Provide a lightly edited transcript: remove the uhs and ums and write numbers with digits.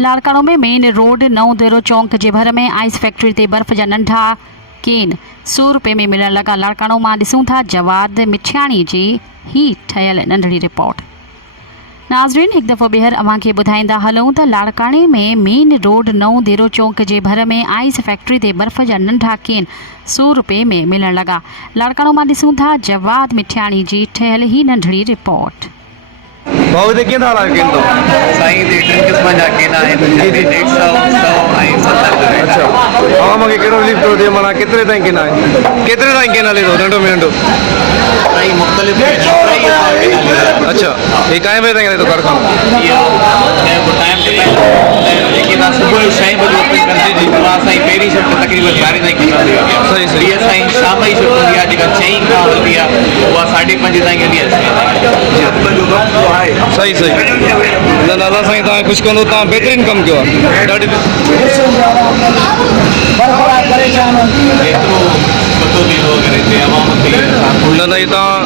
लाड़काणो में main road नओं देरो चौक जे भर में आइस फैक्ट्री ते बर्फ़ जा नंढा केन 100 रुपए में मिलण लगा। लाड़काणो मां ॾिसूं था जवाद मिठियाणी जी ही ठहियल नंढड़ी रिपोर्ट। नाज़रीन, एक दफ़ो ॿीहर अव्हां खे ॿुधाईंदा हलूं त लाड़काणे में मेन रोड नओं देरो चौक जे भर में आइस फैक्ट्री ते बर्फ़ जा नंढा केन 100 रुपए में मिलण लगा। लाड़काणो मां ॾिसूं था जवाद मिठियाणी जी ठहियल ही नंढड़ी रिपोर्ट। भाऊ दे कीअं था हलायो केन तो साईं दे टिनि क़िस्मनि जा केन आहिनि। 150, 100 ऐं 70। अच्छा अवां मूंखे कहिड़ो रिलीफ थो थिए माना केतिरे ताईं केन आहे केतिरे ताईं केन हले थो नंढो में नंढो साईं मुख़्तलिफ़ अच्छा हे काएं बजे ताईं हले थो कारखानो टाइम ते जेकी तव्हां सुबुह जो 6 बजे ओपन कंदे जेको आहे साईं पहिरीं शिफ्ट तक़रीबन 11 ताईं कमु हली वेंदी आहे। सही सही हीअ साईं शाम जी शिफ्ट हूंदी आहे जेका 6 खां हलंदी आहे उहा 5:30 ताईं हली आहे। सही सही न नाला साईं तव्हां ख़ुशि कंदो तव्हां बहितरीनु कमु कयो आहे ॾाढी जेतिरो पतो थींदो अगरि हिते अवाम खे न न हे तव्हां